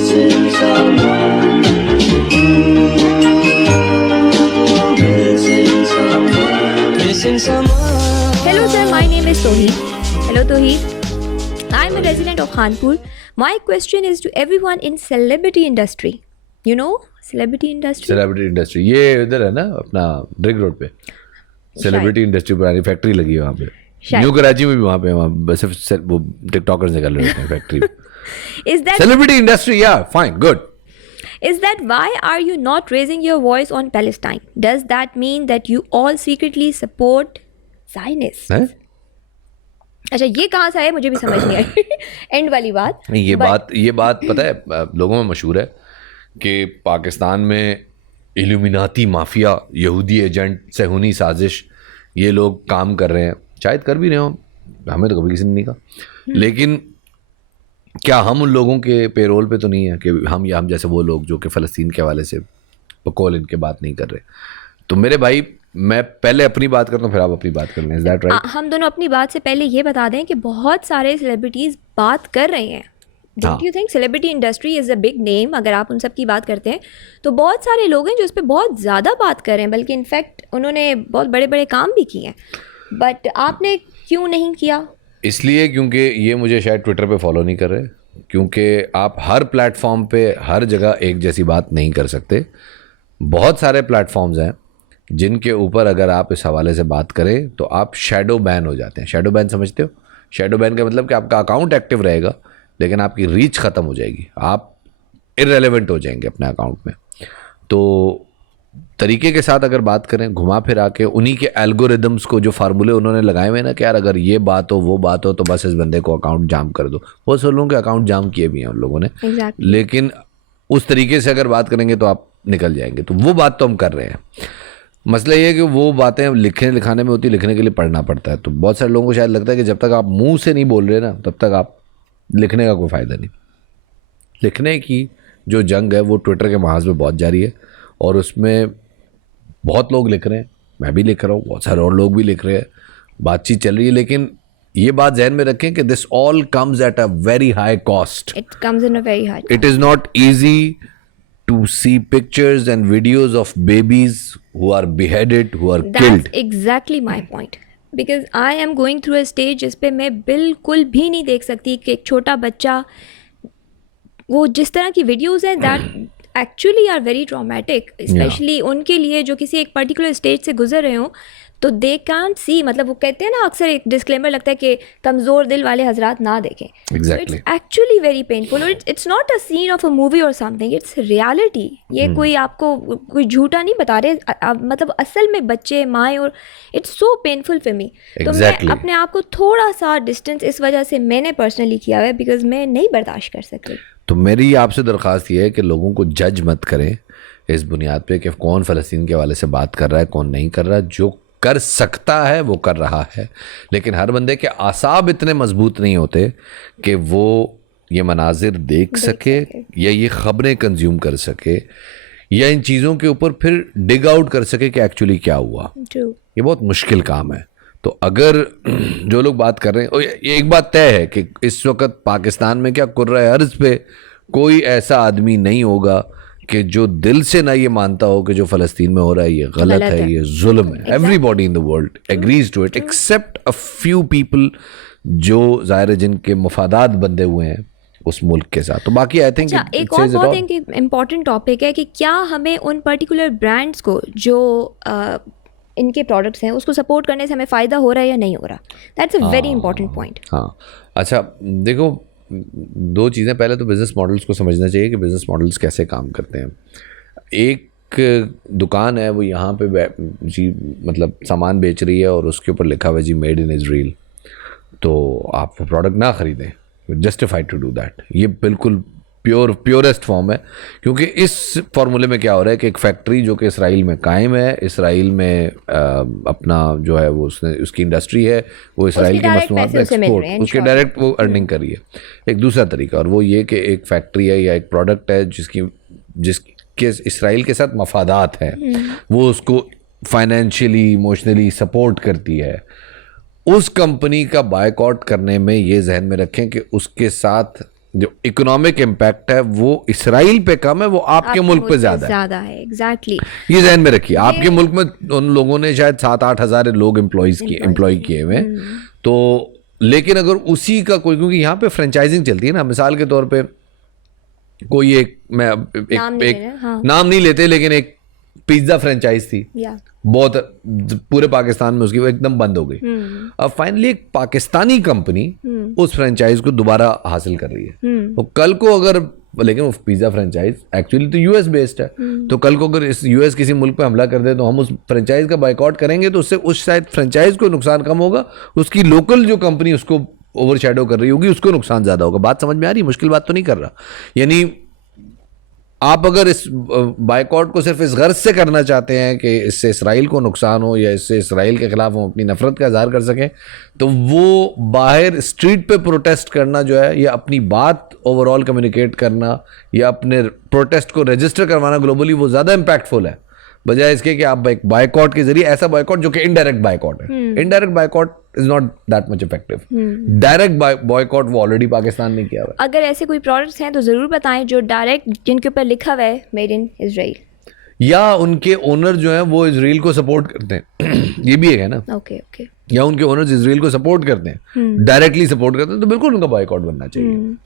Missing someone. Missing someone. Missing someone. Hello sir, my name is Toheed. Hello Toheed. I'm a resident of Khanpur. My question is to everyone in celebrity industry. You know celebrity industry? Celebrity industry ये इधर है ना अपना Drigh road पे celebrity industry पुरानी factory लगी है वहाँ पे शायद। न्यू कराची में भी वहाँ पे वहाँ सिर्फ वो टिकटॉकर्स निकल रहे होते हैं factory Is that celebrity industry या fine good Is that why are you not raising your voice on Palestine? Does that mean that you all secretly support Zionists? है अच्छा ये कहाँ से आया मुझे भी समझ नहीं आई एंड वाली बात नहीं But- ये बात पता है लोगों में मशहूर है कि पाकिस्तान में इल्यूमिनाती माफिया यहूदी एजेंट सहूनी साजिश ये लोग काम कर रहे हैं शायद कर भी रहे हो हमें तो कभी किसी ने नहीं कहा लेकिन क्या हम उन लोगों के पेरोल पे तो नहीं है कि हम जैसे वो लोग जो कि फ़लस्तीन के हवाले से बकौल इनके बात नहीं कर रहे तो मेरे भाई मैं पहले अपनी बात करता हूँ फिर आप अपनी बात कर लें इज दैट राइट हम दोनों अपनी बात से पहले ये बता दें कि बहुत सारे सेलिब्रिटीज़ बात कर रहे हैं don't you think celebrity industry is a big name अगर आप उन सब की बात करते हैं तो बहुत सारे लोग हैं जो इस पर बहुत ज़्यादा बात कर रहे हैं बल्कि इनफैक्ट उन्होंने बहुत बड़े बड़े काम भी किए हैं बट आपने क्यों नहीं किया इसलिए क्योंकि ये मुझे शायद ट्विटर पे फॉलो नहीं कर रहे क्योंकि आप हर प्लेटफॉर्म पे हर जगह एक जैसी बात नहीं कर सकते बहुत सारे प्लेटफॉर्म्स हैं जिनके ऊपर अगर आप इस हवाले से बात करें तो आप शैडो बैन हो जाते हैं शैडो बैन समझते हो शैडो बैन का मतलब कि आपका अकाउंट एक्टिव रहेगा लेकिन आपकी रीच ख़त्म हो जाएगी आप इररेलेवेंट हो जाएंगे अपने अकाउंट में तो तरीके के साथ अगर बात करें घुमा फिरा के उन्हीं के एल्गोरिदम्स को जो फार्मूले उन्होंने लगाए हुए ना कि यार अगर ये बात हो वो बात हो तो बस इस बंदे को अकाउंट जाम कर दो बहुत सारे लोगों के अकाउंट जाम किए भी हैं उन लोगों ने Exactly. लेकिन उस तरीके से अगर बात करेंगे तो आप निकल जाएंगे तो वो बात तो हम कर रहे हैं मसला ये है कि वो बातें लिखने लिखाने में होती लिखने के लिए पढ़ना पड़ता है तो बहुत सारे लोगों को शायद लगता है कि जब तक आप मुंह से नहीं बोल रहे ना तब तक आप लिखने का कोई फ़ायदा नहीं लिखने की जो जंग है वो ट्विटर के महाज में बहुत जारी है और उसमें बहुत लोग लिख रहे हैं मैं भी लिख रहा हूँ बहुत सारे और लोग भी लिख रहे हैं बातचीत चल रही है लेकिन ये बात जहन में रखें कि this all comes at a very high cost It comes in a very high it is not easy to see pictures and videos of babies who are beheaded who are killed That's exactly my point. Because I am going through a stage जिस पे मैं बिल्कुल भी नहीं देख सकती कि एक छोटा बच्चा वो जिस तरह की वीडियोस हैं that actually are very traumatic specially उनके लिए जो किसी एक पर्टिकुलर स्टेज से गुजर रहे हों तो दे कैंट सी मतलब वो कहते हैं ना अक्सर एक डिस्क्लेमर लगता है कि कमज़ोर दिल वाले हज़रात ना देखें Exactly. It's actually very painful और it's not a scene of a movie और समथिंग इट्स रियलिटी ये कोई आपको कोई झूठा नहीं बता रहे मतलब असल में बच्चे माएँ और it's so painful for me तो मैं Exactly. अपने आप को थोड़ा सा डिस्टेंस इस वजह से मैंने पर्सनली किया हुआ है बिकॉज मैं नहीं बर्दाश्त कर सकती तो मेरी आपसे दरख्वास्त ये है कि लोगों को जज मत करें इस बुनियाद पे कि कौन फ़लस्तीन के हवाले से बात कर रहा है कौन नहीं कर रहा जो कर सकता है वो कर रहा है लेकिन हर बंदे के आसाब इतने मजबूत नहीं होते कि वो ये मनाजिर देख सके या ये ख़बरें कंज्यूम कर सके या इन चीज़ों के ऊपर फिर डिग आउट कर सके कि एक्चुअली क्या हुआ ट्रू ये बहुत मुश्किल काम है तो अगर जो लोग बात कर रहे हैं और ये एक बात तय है कि इस वक्त पाकिस्तान में क्या कुर्रा अर्ज़ पे कोई ऐसा आदमी नहीं होगा कि जो दिल से ना ये मानता हो कि जो फ़लस्तीन में हो रहा है ये गलत है ये जुल्म है everybody in the world agrees to it except a few people जो ज़ाहिर है जिनके मफादात बंधे हुए हैं उस मुल्क के साथ तो बाकी आई थिंक एक और बहुत एक इम्पॉर्टेंट टॉपिक है कि क्या हमें उन पर्टिकुलर ब्रांड्स को जो इनके प्रोडक्ट्स हैं उसको सपोर्ट करने से हमें फ़ायदा हो रहा है या नहीं हो रहा that's a very important point हाँ अच्छा देखो दो चीज़ें पहले तो बिज़नेस मॉडल्स को समझना चाहिए कि बिज़नेस मॉडल्स कैसे काम करते हैं एक दुकान है वो यहाँ पे जी मतलब सामान बेच रही है और उसके ऊपर लिखा हुआ है जी मेड इन इज़राइल तो आप वो प्रोडक्ट ना ख़रीदें जस्टिफाइड टू डू दैट ये बिल्कुल प्योरेस्ट फॉर्म है क्योंकि इस फार्मूले में क्या हो रहा है कि एक फैक्ट्री जो कि इसराइल में कायम है इसराइल में अपना जो है वो उसकी इंडस्ट्री है वो इसराइल की मसनूआत में एक्सपोर्ट उसके डायरेक्ट वो अर्निंग कर रही है एक दूसरा तरीका और वो ये कि एक फैक्ट्री है या एक प्रोडक्ट है जिसके इसराइल के साथ मफादात हैं वो उसको फाइनेंशियली इमोशनली सपोर्ट करती है उस कंपनी का बायकॉट करने में ये जहन में रखें कि उसके साथ जो इकोनॉमिक इम्पैक्ट है वो इसराइल पे कम है, वो आपके मुल्क पे ज्यादा है। एग्जैक्टली, ये ध्यान में रखिए। आपके मुल्क में उन लोगों ने शायद 7-8 हज़ार लोग एम्प्लॉय किए हुए हैं, तो लेकिन अगर उसी का कोई, क्योंकि यहाँ पे फ्रेंचाइजिंग चलती है ना, मिसाल के तौर पे कोई एक नाम नहीं लेते, लेकिन एक पिज्जा फ्रेंचाइज थी, बहुत पूरे पाकिस्तान में उसकी, वो एकदम बंद हो गई। अब फाइनली एक पाकिस्तानी कंपनी उस फ्रेंचाइज को दोबारा हासिल कर रही है। तो कल को अगर, लेकिन वो पिज्जा फ्रेंचाइज एक्चुअली तो यूएस बेस्ड है, तो कल को अगर इस यूएस किसी मुल्क पे हमला कर दे तो हम उस फ्रेंचाइज का बायकॉट करेंगे, तो उससे उस शायद फ्रेंचाइज को नुकसान कम होगा, उसकी लोकल जो कंपनी उसको ओवरशैडो कर रही होगी उसको नुकसान ज्यादा होगा। बात समझ में आ रही है? मुश्किल बात तो नहीं कर रहा। यानी आप अगर इस बायकॉट को सिर्फ इस गर्ज से करना चाहते हैं कि इससे इसराइल को नुकसान हो या इससे इसराइल के खिलाफ हम अपनी नफरत का इजहार कर सकें, तो वो बाहर स्ट्रीट पे प्रोटेस्ट करना जो है, या अपनी बात ओवरऑल कम्युनिकेट करना या अपने प्रोटेस्ट को रजिस्टर करवाना ग्लोबली, वो ज़्यादा इम्पैक्टफुल है बजाय इसके कि आप एक बायकॉट के जरिए, ऐसा बायकॉट जो कि इनडायरेक्ट बायकॉट है। Indirect boycott is not that much effective. Direct boycott वो ऑलरेडी पाकिस्तान ने किया हुआ है। अगर ऐसे कोई प्रोडक्ट्स हैं तो ज़रूर बताएं जो डायरेक्ट, जिनके ऊपर लिखा हुआ है मेड इन इजराइल, या उनके ओनर जो हैं वो इजराइल को सपोर्ट करते हैं ये भी एक है ना। ओके, या उनके ओनर्स इजराइल को सपोर्ट करते हैं, डायरेक्टली सपोर्ट करते हैं, तो बिल्कुल उनका बायकॉट बनना चाहिए।